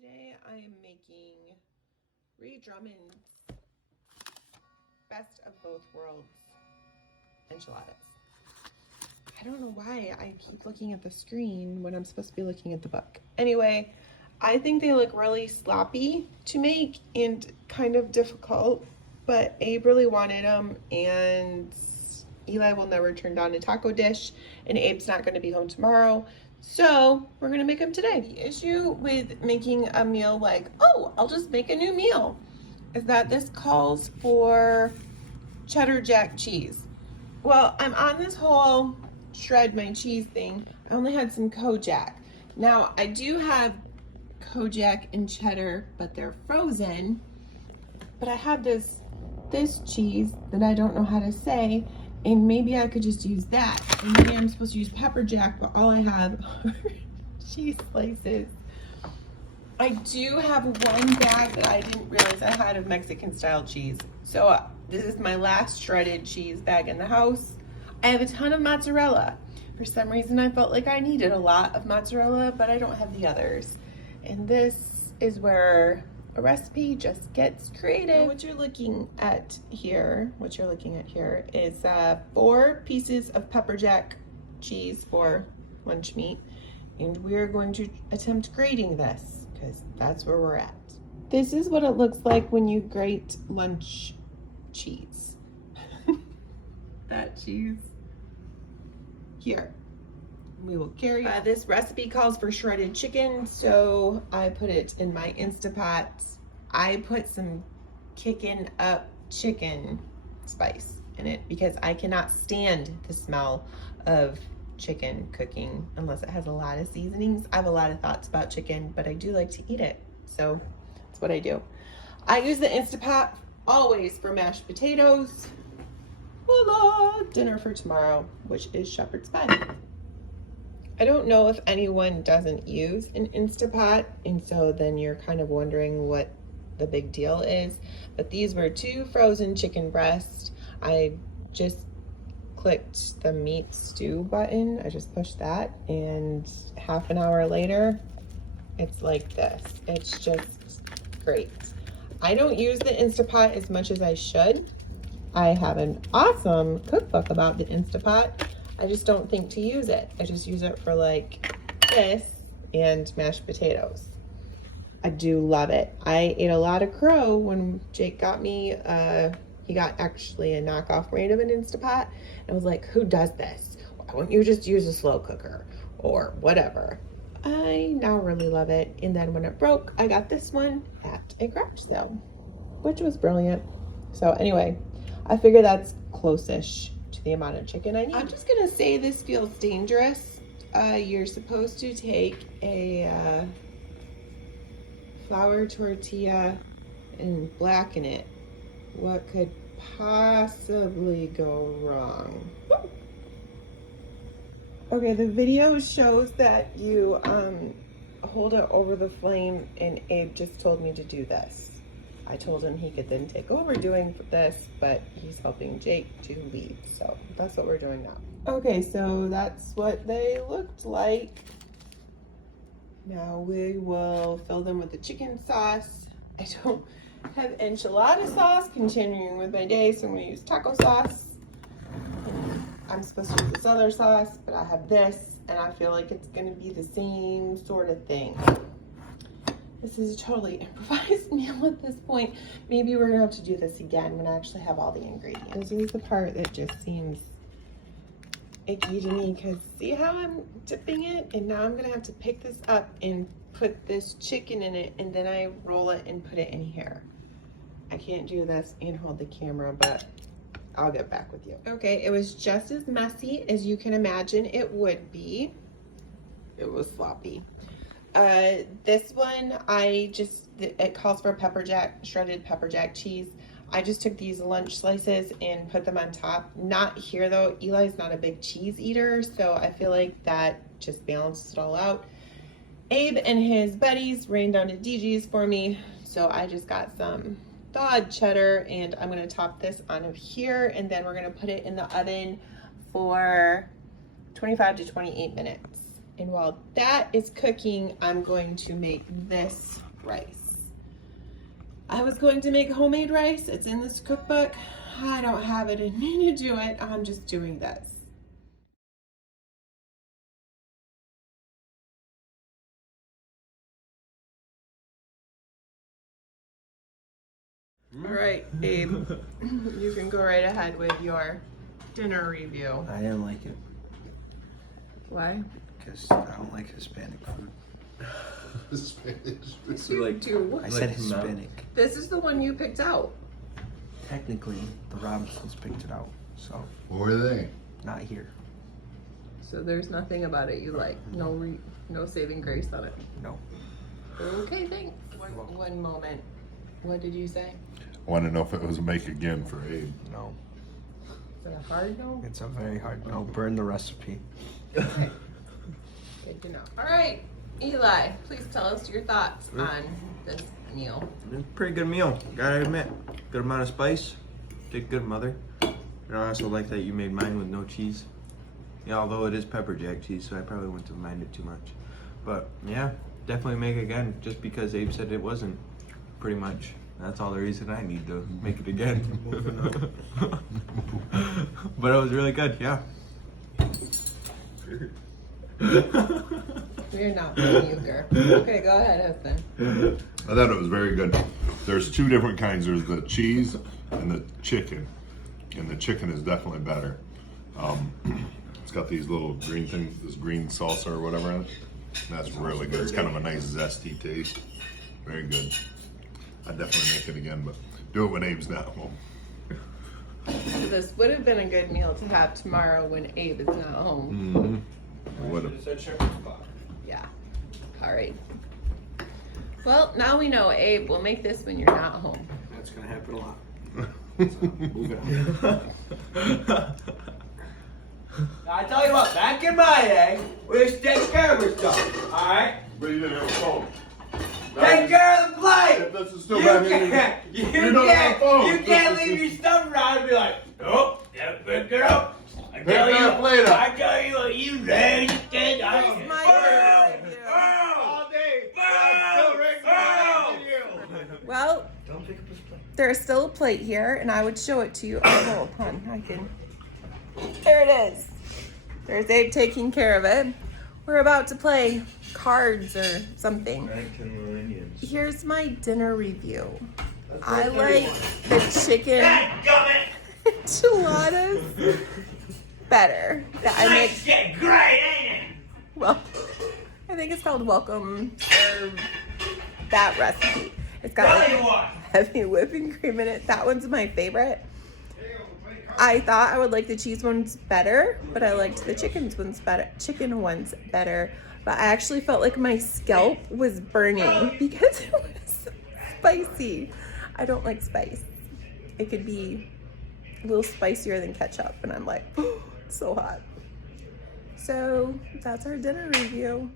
Today I am making Drummond's best of both worlds enchiladas. I don't know why I keep looking at the screen when I'm supposed to be looking at the book. Anyway, I think they look really sloppy to make and kind of difficult, but Abe really wanted them, and Eli will never turn down a taco dish, and Abe's not going to be home tomorrow. So we're gonna make them today. The issue with making a meal like, oh, I'll just make a new meal, is that this calls for cheddar jack cheese. Well, I'm on this whole shred my cheese thing. I only had some Kojak. Now I do have Kojak and cheddar, but they're frozen. But I have this cheese that I don't know how to say, and maybe I could just use that. And maybe I'm supposed to use pepper jack, but all I have are cheese slices. I do have one bag that I didn't realize I had of Mexican style cheese. So this is my last shredded cheese bag in the house. I have a ton of mozzarella. For some reason I felt like I needed a lot of mozzarella, but I don't have the others. And this is where a recipe just gets creative. What you're looking at here is 4 pieces of pepper jack cheese for lunch meat, and we're going to attempt grating this because that's where we're at. This is what it looks like when you grate lunch cheese. That cheese here. We will carry this recipe calls for shredded chicken, so I put it in my Instapot. I put some kicking up chicken spice in it because I cannot stand the smell of chicken cooking unless it has a lot of seasonings. I have a lot of thoughts about chicken, but I do like to eat it, so that's what I do. I use the Instapot always for mashed potatoes. Voila! Dinner for tomorrow, which is shepherd's pie. I don't know if anyone doesn't use an Instapot, and so then you're kind of wondering what the big deal is. But these were 2 frozen chicken breasts. I just clicked the meat stew button. I just pushed that, and half an hour later, it's like this. It's just great. I don't use the Instapot as much as I should. I have an awesome cookbook about the Instapot. I just don't think to use it. I just use it for like this and mashed potatoes. I do love it. I ate a lot of crow when Jake got me, he got actually a knockoff brand of an Instapot. And I was like, who does this? Why wouldn't you just use a slow cooker or whatever? I now really love it. And then when it broke, I got this one at a garage sale, which was brilliant. So anyway, I figure that's close-ish to the amount of chicken I need. I'm just gonna say this feels dangerous. You're supposed to take a flour tortilla and blacken it. What could possibly go wrong? Woo! Okay, the video shows that you hold it over the flame, and Abe just told me to do this. I told him he could then take over doing this, but he's helping Jake to lead, so that's what we're doing now. Okay, so that's what they looked like. Now we will fill them with the chicken sauce. I don't have enchilada sauce, continuing with my day, so I'm gonna use taco sauce. I'm supposed to use this other sauce, but I have this, and I feel like it's gonna be the same sort of thing. This is a totally improvised meal at this point. Maybe we're gonna have to do this again when I actually have all the ingredients. This is the part that just seems icky to me, because see how I'm dipping it? And now I'm gonna have to pick this up and put this chicken in it, and then I roll it and put it in here. I can't do this and hold the camera, but I'll get back with you. Okay, it was just as messy as you can imagine it would be. It was sloppy. This one, it calls for shredded pepper jack cheese. I just took these lunch slices and put them on top. Not here though, Eli's not a big cheese eater, so I feel like that just balances it all out. Abe and his buddies ran down to DG's for me, so I just got some thawed cheddar, and I'm gonna top this on here, and then we're gonna put it in the oven for 25 to 28 minutes. And while that is cooking, I'm going to make this rice. I was going to make homemade rice. It's in this cookbook. I don't have it in me to do it. I'm just doing this. All right, Abe, you can go right ahead with your dinner review. I didn't like it Why? because I don't like Hispanic food. So like, Two. I said Like, Hispanic. This is the one you picked out. Technically, the Robinsons picked it out, so What were they? not here. So there's nothing about it you like. No saving grace on it. No. Okay, thanks. One moment. What did you say? I want to know if it was a make again for Abe. No. Is it a hard no? It's a very hard no. Burn the recipe. Okay. Good to know. All right, Eli, please tell us your thoughts on this meal. it's a pretty good meal, gotta admit. Good amount of spice. Did good, mother. And I also like that you made mine with no cheese. Yeah, although it is pepper jack cheese, so I probably wouldn't have minded too much. But yeah, definitely make again, just because Abe said it wasn't. Pretty much. That's all the reason I need to make it again. But it was really good, yeah. We're not playing euchre. Okay, go ahead, husband. I thought it was very good. There's two different kinds. There's the cheese and the chicken. And the chicken is definitely better. It's got these little green things, this green salsa or whatever in it. That's really good. It's kind of a nice zesty taste. Very good. I'd definitely make it again, but do it when Abe's not home. So this would have been a good meal to have tomorrow when Abe is not home. Mm-hmm. Would have. Yeah. All right. Well, now we know, Abe, we'll make this when you're not home. That's gonna happen a lot. So, move on. I tell you what, back in my day, we used to take care of our stuff, alright? But you didn't have a phone. Take care of the plate! If this is still You back in, can't, you don't have a phone. you can't leave your stuff around and be like, nope, pick it up. I tell Pick that plate up. I tell you what, you raised kid. Here's my dinner review. All day, I'm still recognizing you. Well, Don't pick up his plate. there's still a plate here, and I would show it to you. Oh, hold on, I can. There it is. There's Abe taking care of it. We're about to play cards or something. Here's my dinner review. I like the chicken enchiladas better. That I make. Shit, great, ain't it? Well, I think it's called Welcome Serve. That recipe. It's got Tell you like what. heavy whipping cream in it. That one's my favorite. I thought I would like the cheese ones better, but I liked the chicken ones better. But I actually felt like my scalp was burning because it was spicy. I don't like spice. It could be a little spicier than ketchup, and I'm like, oh, it's so hot. So that's our dinner review.